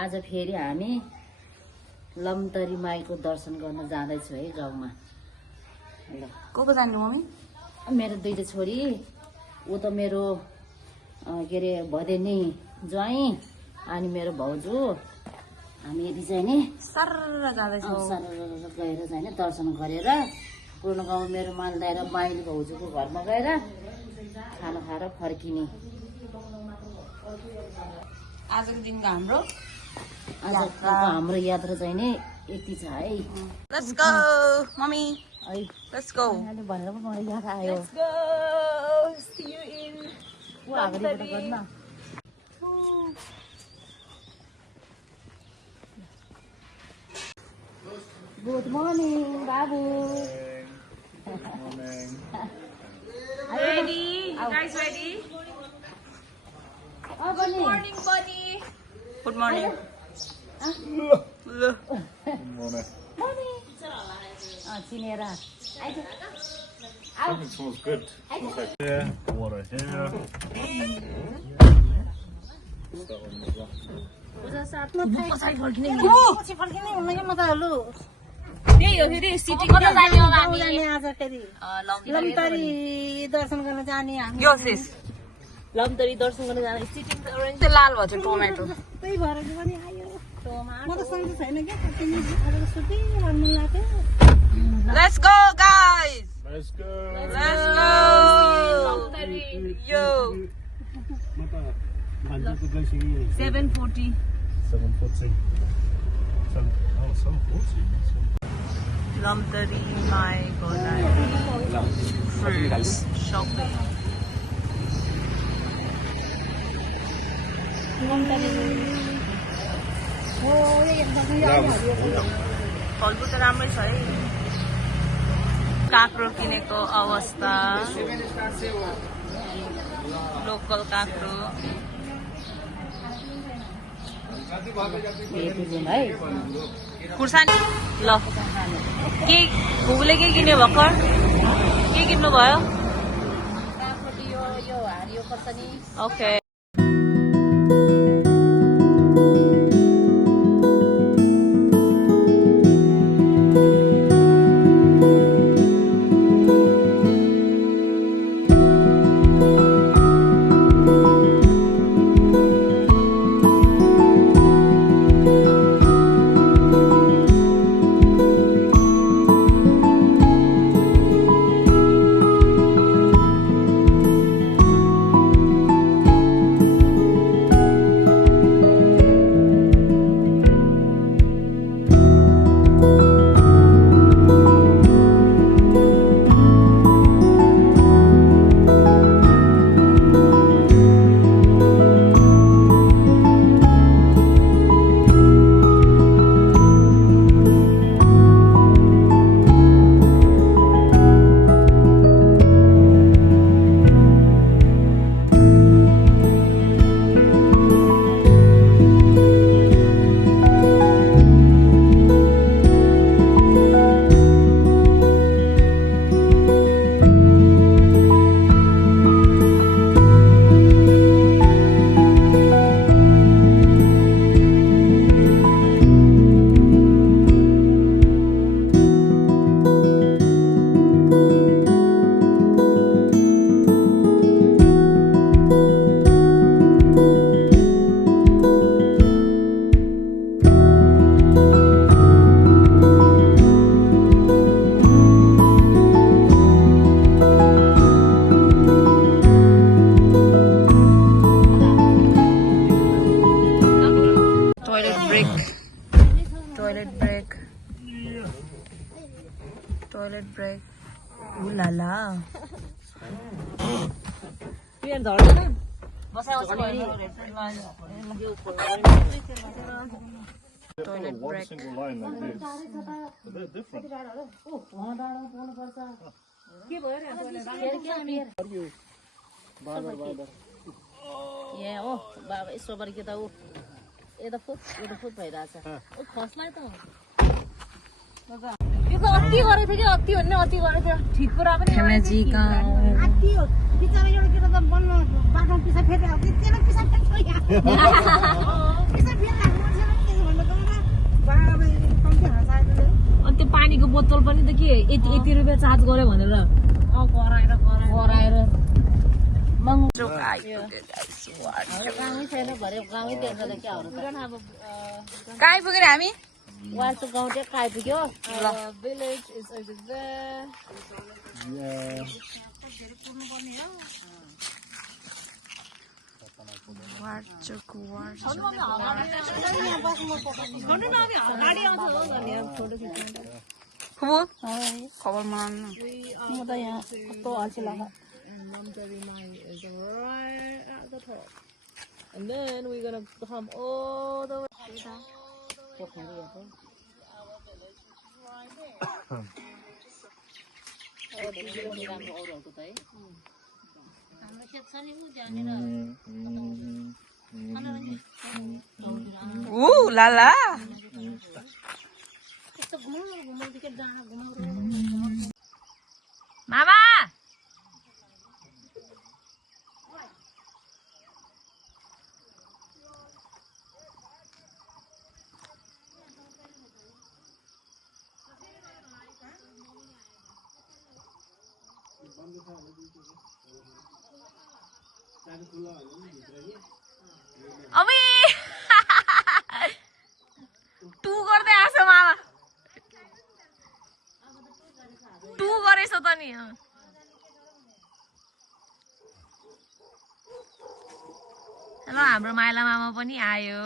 आज फेरि हामी लमतरी माईको दर्शन गर्न जाँदैछु है गाउँमा। ल को जानु मम्मी? मेरो दुईटा छोरी, ऊ त मेरो के अरे भदेनी ज्वाइँ अनि मेरो भाउजू, हामी यति चाहिँ नि सर जाँदैछौँ। गएर चाहिँ नि दर्शन गरेर पुरानो गाउँ मेरो मालदाइ र माइली भाउजूको घरमा गएर खाना खाएर फर्किने। आजको दिनको हाम्रो यात्रा चाहिँ नि यति छ है। Let's go mummy, let's go भनेर पो मलाई याद आयो। ऊ अगाडिबाट गर्न। गुड मर्निङ बाबु। Ready? You guys ready? Good morning, Bunny. Good morning. चिनेर Something smells good. Smells like here, water here. पछि फर्किने हुँदैन म त लु। त्यही हो फेरि सिटी जाने आज फेरि लमतरी दर्शन गर्न जाने हामी। यो सिस लमतरी दर्शन गर्न जाने सिटिङ त त्यो लाल भएको छ टोमेटो। त्यही भएर पनि आयो। म त सन्चो छैन क्या तिमी आज सुति भन्नु लाग्यो। Let's go guys. Let's go. Let's go. Yo. 7:40 7:40. 7:40. Lomtari Mai Golai fruits shopping. फलफुल त राम्रै छ है। काँक्रो किनेको अवस्था, लोकल काँक्रो। है खुर्सानी ल के भुगुले के किन्यो भर्खर? के किन्नु भयो? यो हारियो पर्छ नि। Okay toilet break. Ooh la la. Toilet break. Single line like this. But they're different. ए ओ बाबा यसो बर्के त उ यता फुट भइरहेछ। ओ खस्लाई त यो त अति गरेको थियो कि अति भन्ने अति गरेको थियो। ठिक कुरा पनि खेमेजी गाउँ अति हो। बिचारा एउटा केटा त बन्न बाटो पिसा फेरि आउँछ। त्यसले पिसा फेरि पिसा फेरि पानीको बोतल पनि त के यति रुपियाँ चार्ज गर्यो भनेर कराएर महँगो गाउँमै छैन भरे गाउँमै टेन्सन क्या हो कहाँ आइपुग्यो हामी वार्सो गाउँ ट्याक्क आइपुग्यो खबर मनाउनु म त यहाँ कस्तो अल्छी लाग्यो And then we're gonna come all the way. Ooh, la la. Mama. अबे टु गर्दै आछौ मामा टु गरेछ त नि हेलो हाम्रो माइला मामा पनि आयो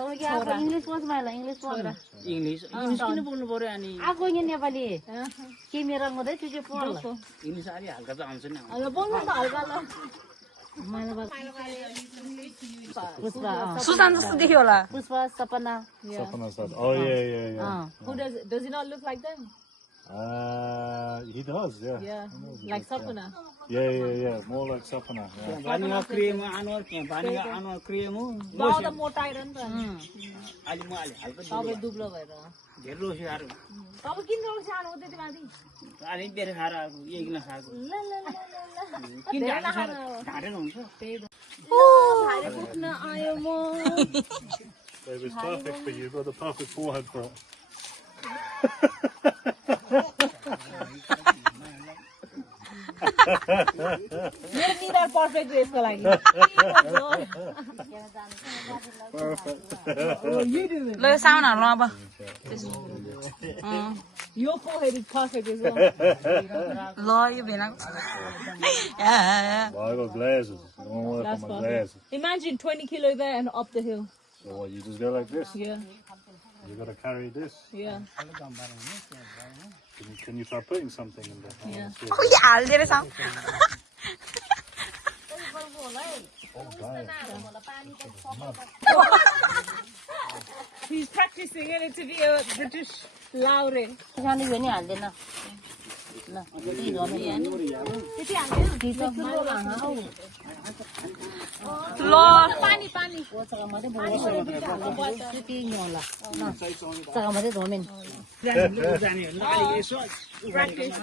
इंग्लिश बोल्छ माइला इंग्लिश बोल्न इंग्लिश किन बोल्नु पर्यो अनि आएको यहाँ नेपाली के मेरो रङ्गदै त्यो चाहिँ पढ्ल इंग्लिश अलि हल्का त आउँछ नि पुष्पा सुशान्त जस्तो देख्यो होला पुष्पा सपना Sapana's dad. Oh yeah. Who does he not look like them? He does, yeah. Like Sapana. Yeah. More like Sapana. Yeah. बानीमा क्रिम अनुहार के बानीमा अनुहार क्रिम हो बाउ त मोटा आइरहन त अलि म अलि हल्का सबै दुब्लो भएर धेरै रोसी खाएर अब किन रोक्छ आनु त्यति माथि अलि बेर खाएर आएको एक न खाएको ल ल ल ल किन ढाडेर हुन्छ त्यही त ओ भाइ पुग्न आयो म Baby, it's perfect for you. You've got the perfect forehead for it. मेरो निधार पर्फेक्ट यसको लागि ल यो साउनहरु अब यो forehead is perfect as well ल यो भेना Well, I got glasses. I don't work on my glasses. Imagine 20 kilo there and up the hill. So what, you just go like this? Yeah. You got to carry this. Yeah. Can you try putting something in there? Yeah. Oh yeah, हाल्दिएर साउ He's practicing it to be a British Laure. सानो भने हाल्दैन ल त्यति गर्नु त्यति हाल्दैन ल पानी चगा मात्रै बोल्नु त्यति होला चगा मात्रै धोमेन जाने यसो practice.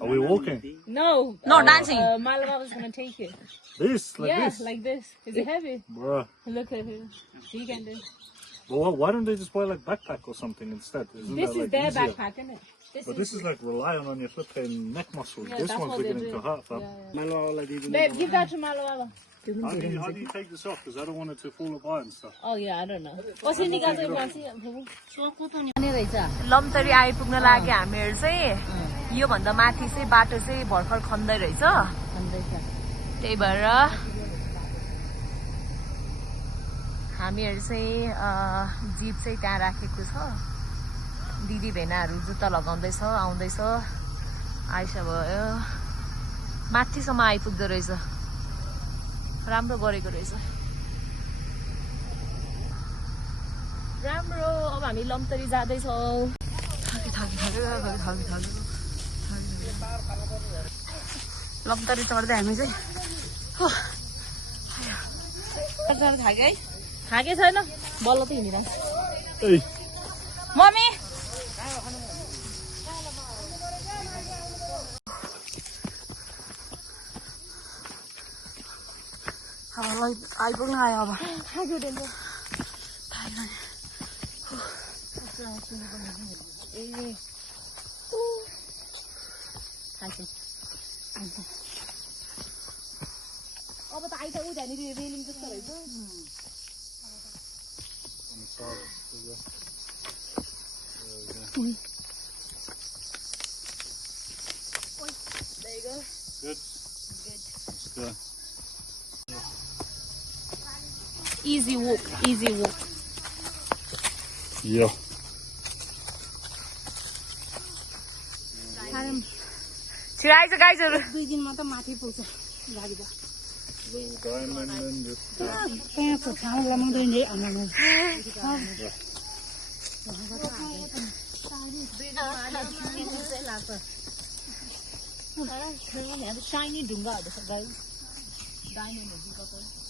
Are we walking? No, dancing. Malava was gonna take it. This? Like Yeah, this? like this. Is it heavy? Bruh. Look at him. He can do. Well, why don't they just buy like backpack or something instead? Isn't This that is like their easier? backpack, isn't it? But this is like relying on your flipping neck muscles. Yeah, This that's one's what they're beginning to doing. hurt, fam. मालवाला दिदी Babe, give that to Malava. How do you take this off? Because I don't want it to fall apart and stuff. Oh yeah, I don't know. कसरी निकाल्छ मान्छे सोको त नि रहेछ लम्तरी आइपुग्न लाग्यो हामीहरू चाहिँ यो भन्दा माथि चाहिँ बाटो चाहिँ भर्खर खन्दै रहेछ भन्दैछ त्यही भएर हामीहरू चाहिँ जीप चाहिँ त्यहाँ राखेको छ दिदी भेनाहरू जुत्ता लगाउँदैछ आउँदैछ आइसा भयो माथिसम्म आइपुग्दो रहेछ राम्रो गरेको रहेछ राम्रो अब हामी लम्तरी जाँदैछौँ लम्तरी चढ्दै हामी चाहिँ थाक्यो है थाके छैन बल्ल त हिँडिरहेको Hey. मम्मी हावा आइपुग्नु आयो अब अब त आइता उ त्यहाँनिर रेलिङ जस्तो रहेछ On the side. There There you go. Good. Good. easy walk Yeah. छिटो आइज गाइजहरू 2 दिनमा त माथि पुग्छ गाडी त Little diamond and just त्यहाँको ठाउँ रमाउँदैन रे आमामा साइनी ढुङ्गाहरू छ गाई डायमन्डहरू कहाँ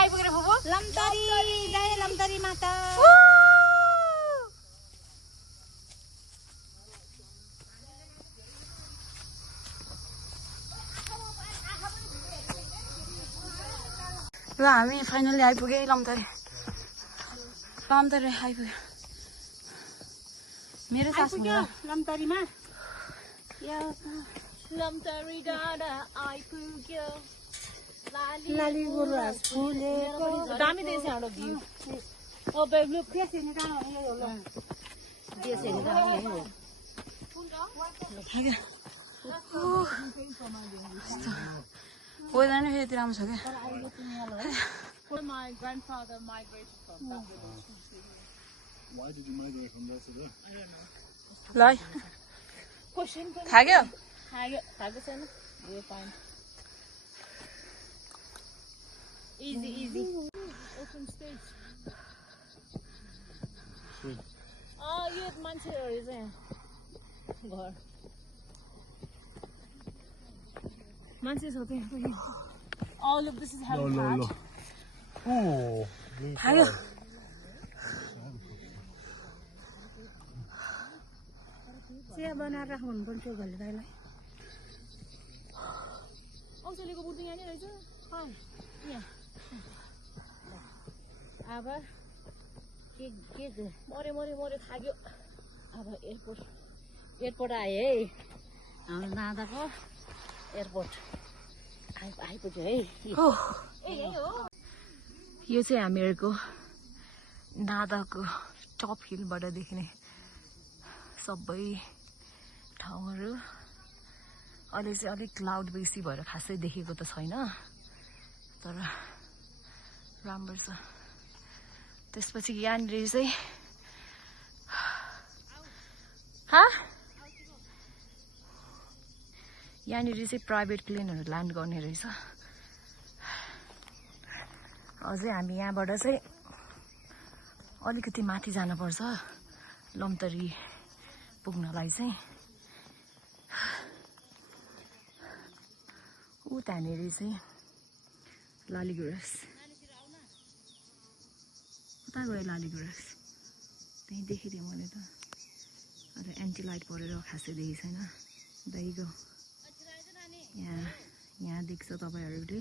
आइपुगेर फुपू लम्तरी गाई लम्तरी माता ल हामी फाइनली आइपुगे लम्तरी आइपुग्यो मेरो सास लम्तरीमा लम्तरी डाँडा आइपुग्यो लाली गुरुवास फुलेको दामी देश हाम्रो भ्यू ओ बेब्लु त्यसरी डाँडा यही हो ल त्यसरी डाँडा यही हो वेदर नै फेरि राम्रो छ क्या Why did you migrate from there to there? ल है खाग्यो खाएको छैन इजी यो मान्छेहरू चाहिँ घर मान्छे छ त्यहाँ all of this is No, having no, no. Oh, blue खाग्यो card. चिया बनाएर राख्नु पर्छ घले भाइलाई औषधीको बुट्टी यहाँ नै रहेछ अब के मर्यो थाक्यो अब एयरपोर्ट आयो है हाम्रो दादाको एयरपोर्ट आइपुग्यो है यो चाहिँ हामीहरूको दादाको टप हिलबाट देख्ने सबै ठाउँहरू अहिले चाहिँ अलिक क्लाउड बेसी भएर खासै देखेको त छैन तर राम्रो छ त्यसपछि यहाँनिर चाहिँ यहाँनिर चाहिँ प्राइभेट प्लेनहरू ल्यान्ड गर्ने रहेछ अझै हामी यहाँबाट चाहिँ अलिकति माथि जानुपर्छ लम्तरी पुग्नलाई चाहिँ ऊ त्यहाँनिर चाहिँ लालीगुराँस कता गयो लालीगुराँस त्यहीँ देखिदिएँ मैले त अझ एन्टी लाइट परेर खासै देखेको छैन दाइगो यहाँ देख्छ तपाईँहरूले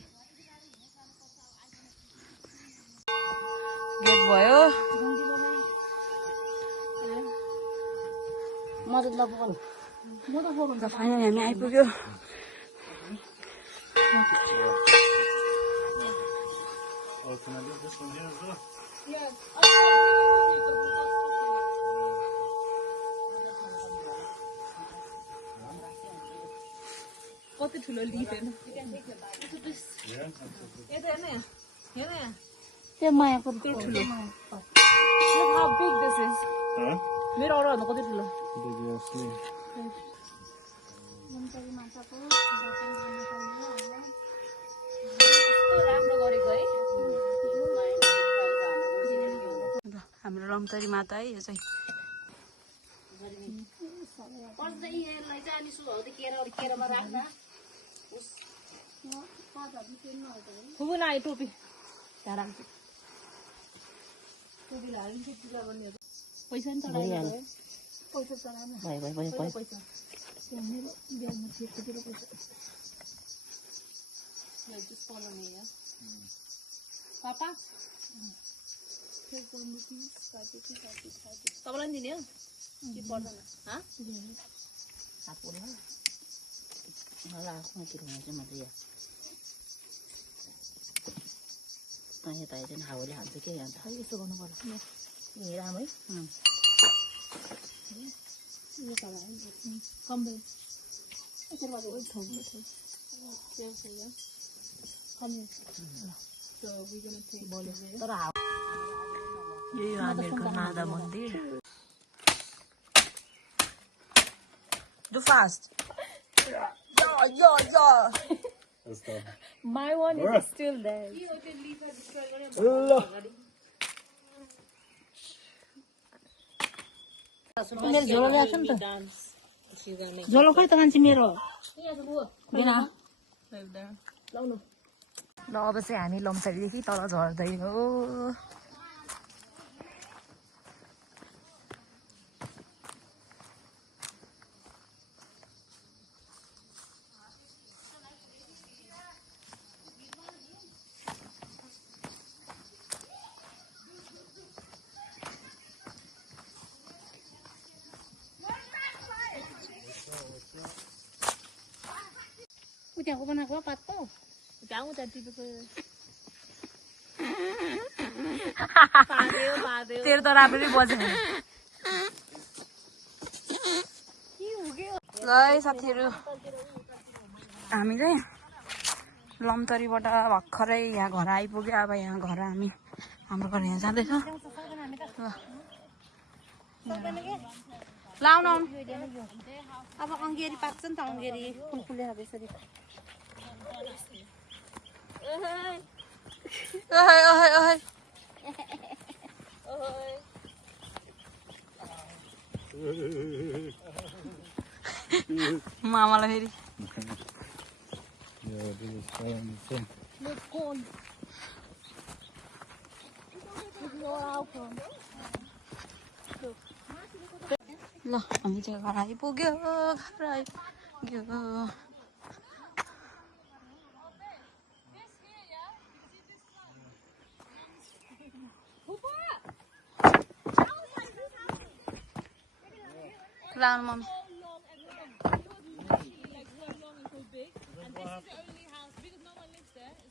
गेट भयो फाइनली हामी आइपुग्यो Oh, can I leave this one here as well? कति ठुलो लिफ हेर्नु त्यो मायाको ठुलो how big this is Huh? मेरो अरूभन्दा कति ठुलो Big ass thing. राम्रो गरेको है हाम्रो लम्तरी माता है यो चाहिँ खुबु लाग्यो टोपी पैसा नि भयो तपाईँलाई नि दिने हो कि पर्दैन मलाई आफ्नोतिर हुने चाहिँ मात्रै यता आइदिनु हावाले हान्छ के यहाँ त यसो गर्नु पर्ला राम है कम्बल तर हावा यही हो हामीहरूको नादा मन्दिर Do fast. That's done. My one is still there. मेरो झोलो ल्याएको नि त झोलो खै त मान्छे मेरो ल अब चाहिँ हामी लम्सारीदेखि तल झर्दै हो उताको बनाएको पातको तेरो त राम्ररी बजेन ल साथीहरू हामी चाहिँ लमतरीबाट भर्खरै यहाँ घर आइपुग्यो अब यहाँ घर हाम्रो घर यहाँ जाँदैछ लाउन अब अङ्गेरी पाक्छ नि त अङ्गेरी फुलफुले अब यसरी मामालाई फेरि Yeah, this is fine. ल हामी चाहिँ घर आइपुग्यो लाउनु mummy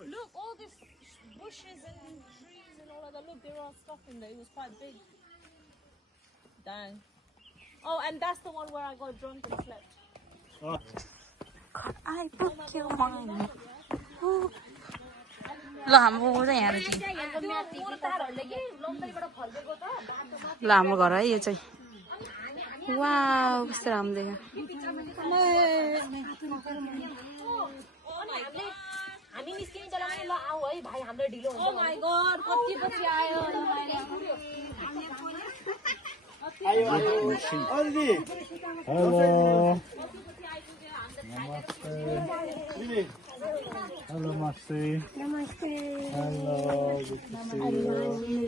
Look, all these bushes and trees and all of that. Look, there was stuff in there. It was quite big. Dang. Oh, and that's the one where I got drunk and slept. आइपुग्यो mummy ल हाम्रो चाहिँ यहाँ रहेछ ल हाम्रो घर है यो चाहिँ वाउ कस्तो राम्रो देख्यो हामी निस्किने बेलामा ल आऊ है भाइ हाम्रो ढिलो हुन्छ Oh my God, कति पछि आयो Hello. Namaste. Hello, Maxi. Namaste. Hello. Good to see you.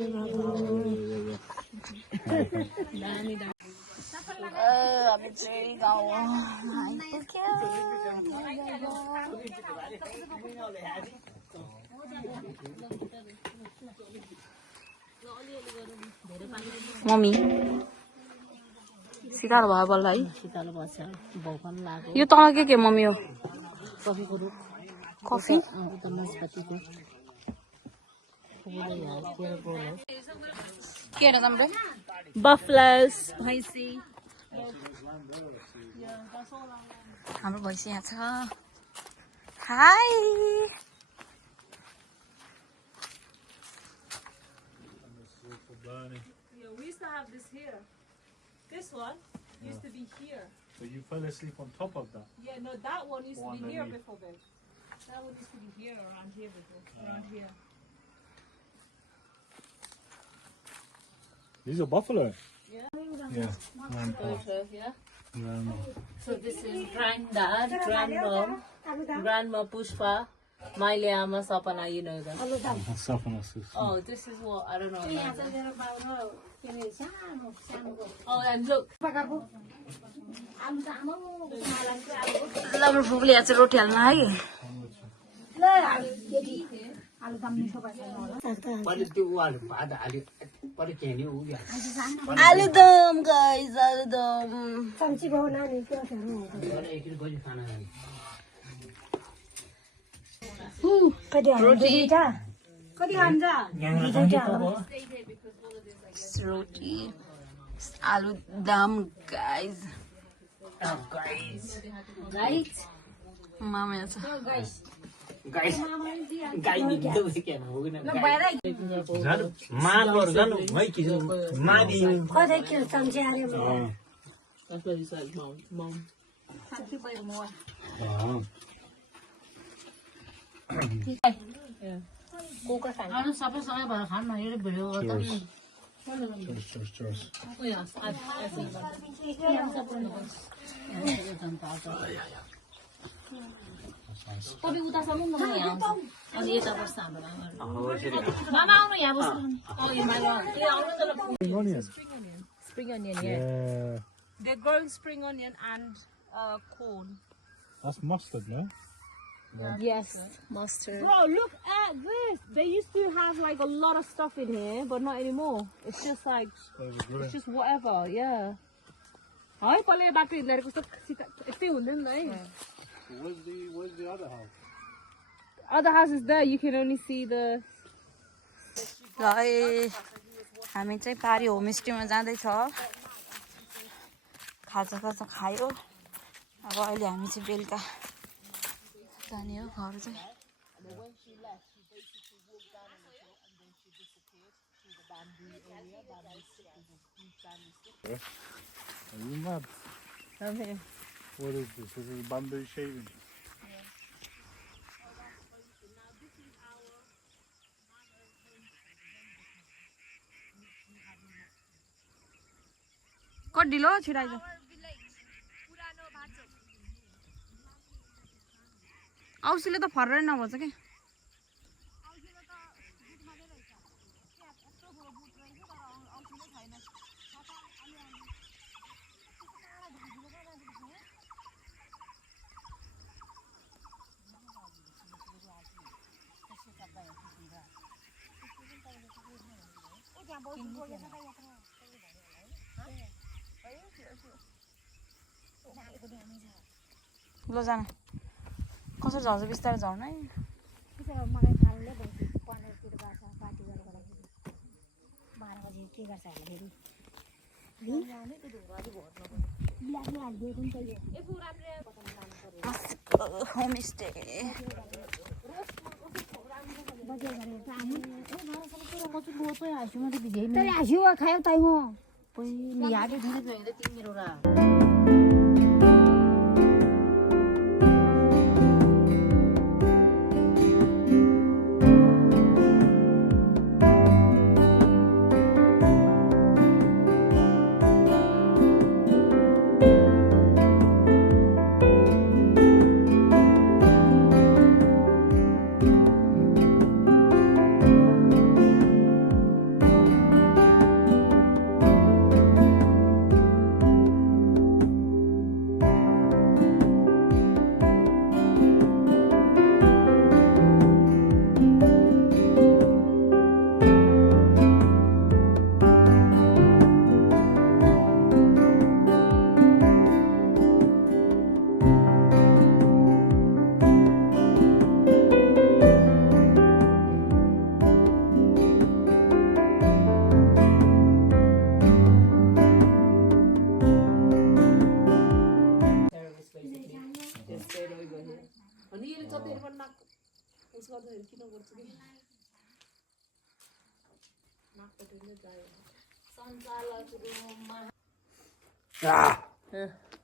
हामी चाहिँ गाउँमा आइपुग्यो मम्मी सिकालो भयो बल्ल है शीतल बस्छ भौकन लाग्यो यो तल के मम्मी हो कफीको रुख कफी उता नासपातीको के अरे राम्रो Buffaloes, भैँसी. हाम्रो भैँसी यहाँ छ high Yeah, we used to have this here. This one used to be here. So you fell asleep on top of that? Yeah, no, that one used to One be here underneath. before this. That one used to be here, around here before, around here. These are buffalo. Yeah. Yeah. Yeah. Grandma. So this is granddad, grandmom, grandma Pushpa, Mailiama Sapana, you know that. Sapana sis. Oh, this is what, I don't know. Oh, and look. राम्रो फुपूले यहाँ चाहिँ रोटी हाल्न है पहिले त्यो उहाँले भात हाल्यो पहिले खेल्यो उयो आलुदम गाइस आलुदम एकछिन बजी खाना खाने रोटी आलुदम गाइस मामा छ गाई निक्दो उसी के हो गन जानु मालहरु जानु है कि मादी That's what he said, mom. अरू सबैसँगै भएर खानु न यो भिडियो गर्दा Cheers. Oh, yes, I see तपाईँ उतासम्म न म यहाँ आउँछु अनि यता बस्छ हाम्रो मामा आउनु यहाँ बस्नु Spring onion, yeah. Yeah. They're growing spring onion and corn. That's mustard, no? Yes, mustard. Bro, look at this. They used to have like a lot of stuff in here, but not anymore. It's just like, it's just whatever, yeah. Hi, pale back in there. Where's the other house? Other house is there. You can only see the. ल हामी चाहिँ पारी होमस्टेमा जाँदैछ खाजा खायो अब अहिले हामी चाहिँ बेलुका जाने हो घर चाहिँ Are you mad? Okay. What is this? This is bamboo shaving. कति ढिलो छिराइज औसीले त फर्रै नभन्छ के ल जान कसरी झर्छ बिस्तारै झर्न है होमस्टे हाँस्यो खायो ताइ म हाटे ठुलो भेट्दै तिम्रो रा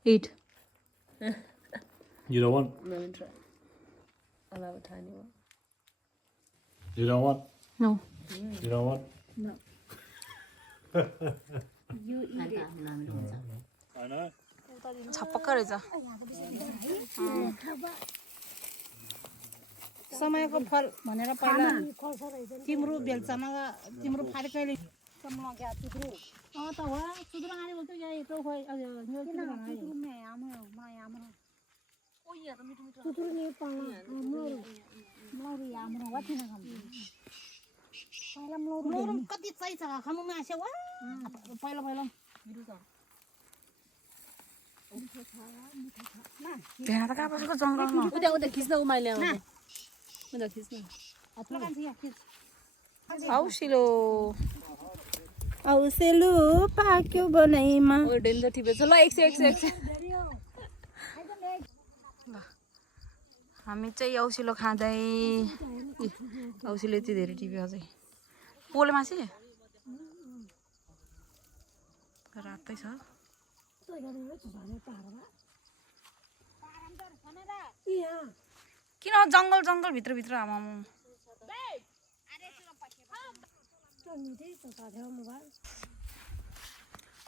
Eat. You don't want? Let me try. I'll have a tiny one. You don't want? No. You don't want? You eat it. I know. छपक्क रहेछ समयको फल भनेर पहिला तिम्रो बेलचामा तिम्रो फाले कहिले त हो सुदुरो आने बोल्छ या तो खोइ यो Tuturnya pala, meluru ya, mau wat nih kamu. Pala meluru kati saya cakap kamu masih wah. Pala. त्यहाँ त कहाँ बसेको जङ्गलमा उता खिच्न उमाइले उता खिच्न औसिलो औसेलु पाक्यो बनाइमा ओ डेन्जर टिपेछ ल 100 ल हामी चाहिँ औसिलो खाँदै औसिलो यति धेरै टिप्यो अझै पोले मासि रातै छ किन जङ्गल भित्र आमामु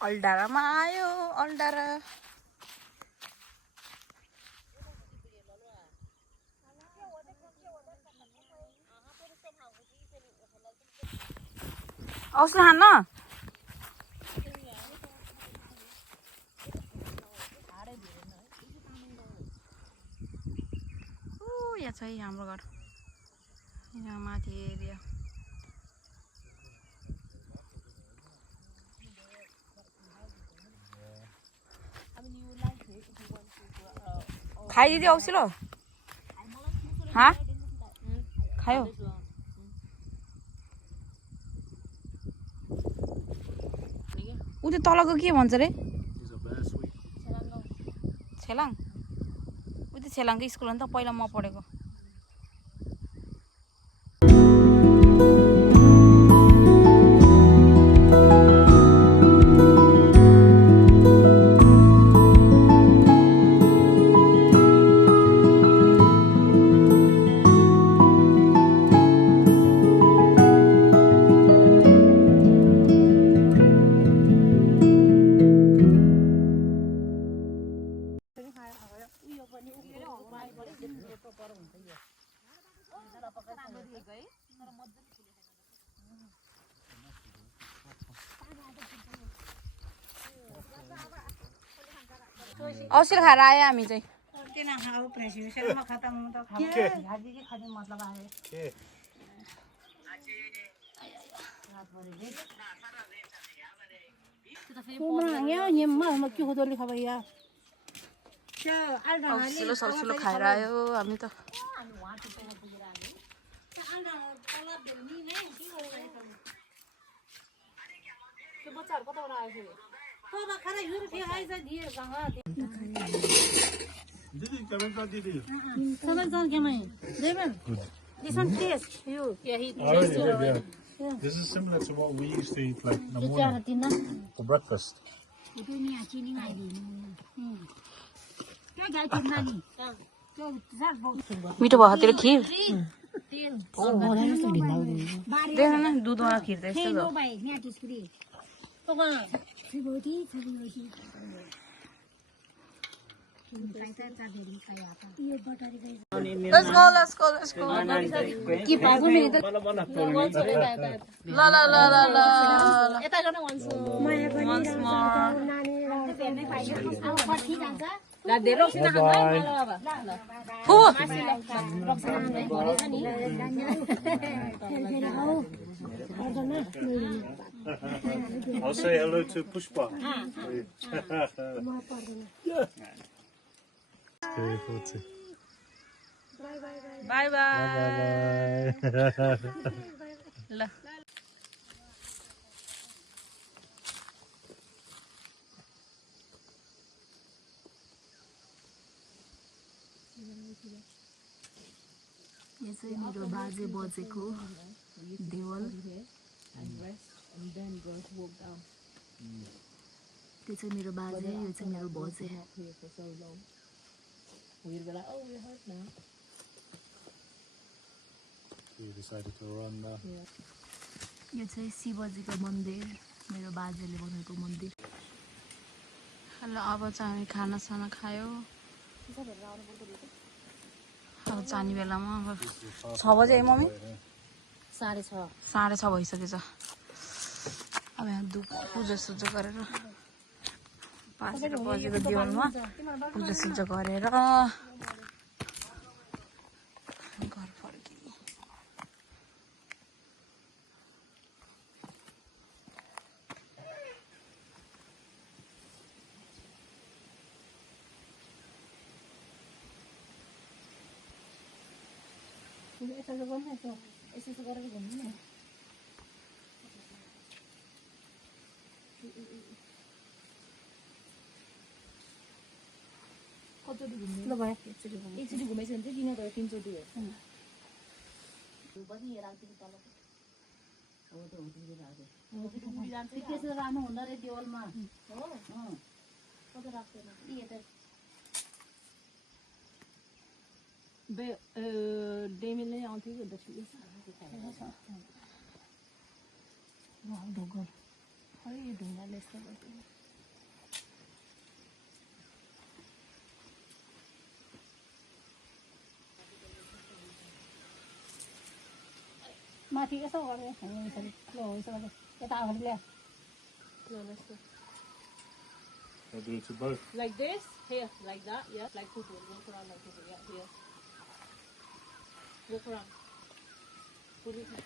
अल्डारामा आयो अल्डारा औसला खान्न यहाँ छ है हाम्रो घर यहाँ माथि एरिया खाइदिदी औसिलो हाँ खायो उ त्यो तलको के भन्छ रे छेलाङ उ त्यो छेलाङको स्कुल हो नि त पहिला म पढेको औसिलो खाएर आयो हामी चाहिँ किन खाऊ प्रेसिडेन्टमा खतम हुँदा खाऊ भाजी के खाने मतलब आयो यहाँ निम्मा के होदोले खबैया औसिलो सौसिलो खाएर आयो हामी त Didi, come in, Didi. This one taste you. Yeah, he I already did, yeah. This is similar to what we used to eat like in the morning for breakfast. मिठो भयो तेरो खिर देख न दुधवाला खिर त यस्तो Let's go. La. यता गर्न भन्छु Once more. ला धेरै रक्सी नखानु है ल बाबा ल Who? रक्सी नखानु भनेछ नि I'll say hello to Pushpa. Bye bye. ल यो चाहिँ मेरो बाजे बजेको देवल त्यो चाहिँ मेरो बाजे यो चाहिँ मेरो बजे You decided to run now. यो चाहिँ शिवजीको मन्दिर मेरो बाजेले बनाएको मन्दिर ल अब चाहिँ हामी खानासाना खायो अब जाने बेलामा अब 6 बजे है मम्मी 6:30 6:30 भइसकेछ अब यहाँ पूजा गरेर बाजेको बजेको दिवालमा पूजा गरेर यता चाहिँ गर्नु यसो यसो यसो गरेर घुम्नु न कतिचोटि घुम्ने ल भयो एकचोटि घुमेछ भने चाहिँ किन गयो 3 चोटि हो पनि राख्दिनु तल हो त हुँदै राख्दै उडी जान्छ त्यसो राख्नु हुँदो रहेछ देवलमा हो कता राख्दैन यता डेमिलले आउँथ्यो कि अन्त ठिकै छ ढोगो खै यो ढुङ्गाले यस्तो गर्छ माथि यसो गरेँ यसरी ल यसो गरेँ यता अगाडि ल्याए No, let's go. I'll do it to both. Like this, here, like that, yeah, like football, walk around like football, yeah, here. Walk around. Put it here.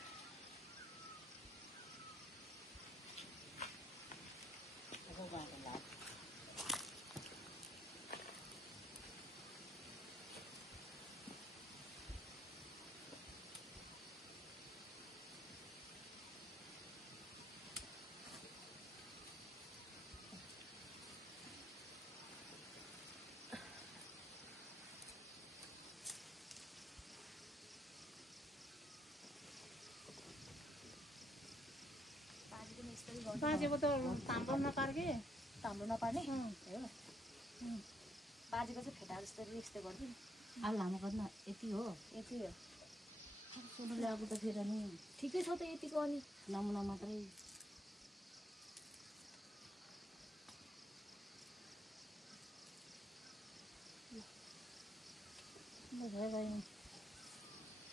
बाजेको त ताम्रो नपार्के ताम्रो नपार्ने हो बाजेको चाहिँ फेटा जस्तो यस्तो गर्दै अब लामो गर्न यति हो यति हो सोलो ल्याएको त फेरि नि ठिकै छ त यतिको अनि नमुना मात्रै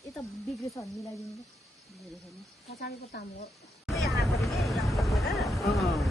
यता बिग्रेछ भने मिलाइदिनु धेरै छैन पछाडिको ताम्रो यहाँ पऱ्यो कि यहाँ